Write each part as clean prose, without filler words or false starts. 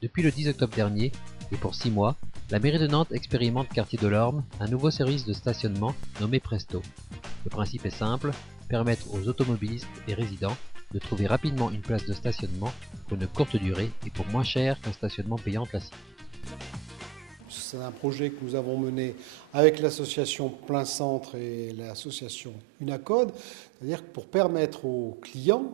Depuis le 10 octobre dernier, et pour 6 mois, la mairie de Nantes expérimente quartier de l'Orme un nouveau service de stationnement nommé Presto. Le principe est simple, permettre aux automobilistes et résidents de trouver rapidement une place de stationnement pour une courte durée et pour moins cher qu'un stationnement payant classique. C'est un projet que nous avons mené avec l'association Plein Centre et l'association Unacode, c'est-à-dire pour permettre aux clients,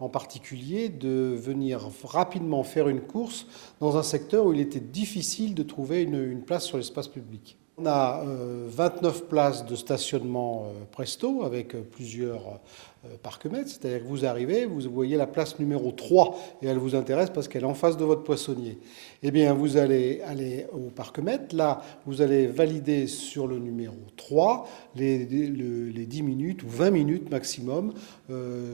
en particulier, de venir rapidement faire une course dans un secteur où il était difficile de trouver une place sur l'espace public. On a 29 places de stationnement Presto avec plusieurs parcs-mètres, c'est-à-dire que vous arrivez, vous voyez la place numéro 3 et elle vous intéresse parce qu'elle est en face de votre poissonnier. Eh bien, vous allez aller au parc-mètre, là, vous allez valider sur le numéro 3 les 10 minutes ou 20 minutes maximum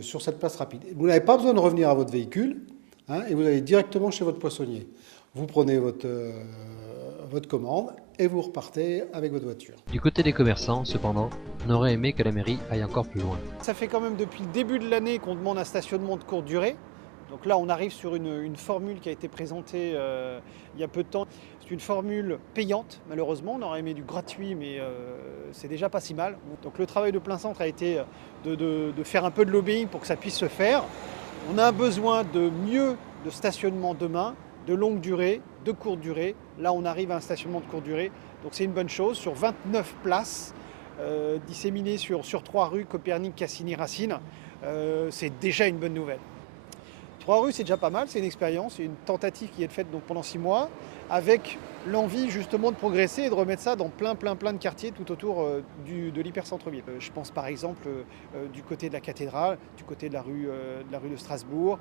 sur cette place rapide. Vous n'avez pas besoin de revenir à votre véhicule et vous allez directement chez votre poissonnier. Vous prenez votre commande et vous repartez avec votre voiture. Du côté des commerçants, cependant, on aurait aimé que la mairie aille encore plus loin. Ça fait quand même depuis le début de l'année qu'on demande un stationnement de courte durée. Donc là, on arrive sur une formule qui a été présentée il y a peu de temps. C'est une formule payante, malheureusement. On aurait aimé du gratuit, mais c'est déjà pas si mal. Donc le travail de Plein Centre a été de faire un peu de lobbying pour que ça puisse se faire. On a besoin de mieux de stationnement demain, de longue durée, de courte durée. Là, on arrive à un stationnement de courte durée. Donc c'est une bonne chose. Sur 29 places, disséminées sur 3 rues, Copernic, Cassini, Racine, c'est déjà une bonne nouvelle. 3 rues, c'est déjà pas mal, c'est une expérience, c'est une tentative qui est faite donc pendant 6 mois, avec l'envie justement de progresser et de remettre ça dans plein de quartiers tout autour de l'hypercentre-ville. Je pense par exemple du côté de la cathédrale, du côté de la rue de Strasbourg,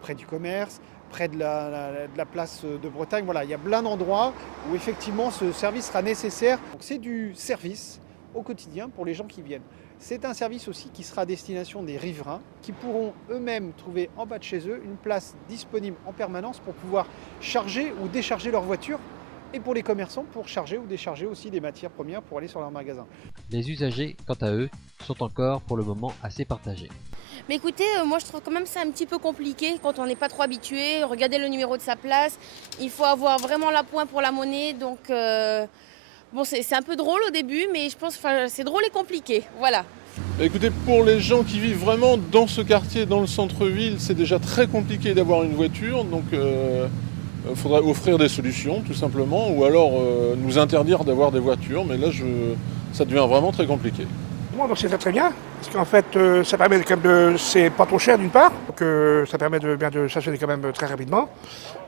près du commerce, près de la place de Bretagne. Voilà, il y a plein d'endroits où effectivement ce service sera nécessaire. Donc c'est du service au quotidien pour les gens qui viennent. C'est un service aussi qui sera à destination des riverains qui pourront eux-mêmes trouver en bas de chez eux une place disponible en permanence pour pouvoir charger ou décharger leur voiture et pour les commerçants pour charger ou décharger aussi des matières premières pour aller sur leur magasin. Les usagers, quant à eux, sont encore pour le moment assez partagés. Mais écoutez, moi je trouve quand même ça un petit peu compliqué quand on n'est pas trop habitué. Regardez le numéro de sa place, il faut avoir vraiment l'appoint pour la monnaie, donc bon, c'est un peu drôle au début, mais je pense que c'est drôle et compliqué, voilà. Écoutez, pour les gens qui vivent vraiment dans ce quartier, dans le centre-ville, c'est déjà très compliqué d'avoir une voiture, donc il faudrait offrir des solutions tout simplement, ou alors nous interdire d'avoir des voitures, mais là ça devient vraiment très compliqué. Donc c'est très bien, parce qu'en fait ça permet quand même c'est pas trop cher d'une part, donc ça permet de stationner quand même très rapidement.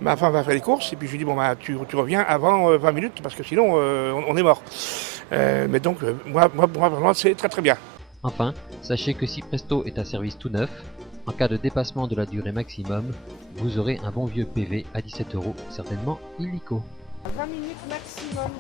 Ma femme va faire les courses et puis je lui dis bon bah tu reviens avant 20 minutes parce que sinon on est mort. Mais donc moi vraiment c'est très bien. Enfin, sachez que si Presto est un service tout neuf, en cas de dépassement de la durée maximum, vous aurez un bon vieux PV à 17 €, certainement illico. 20 minutes maximum.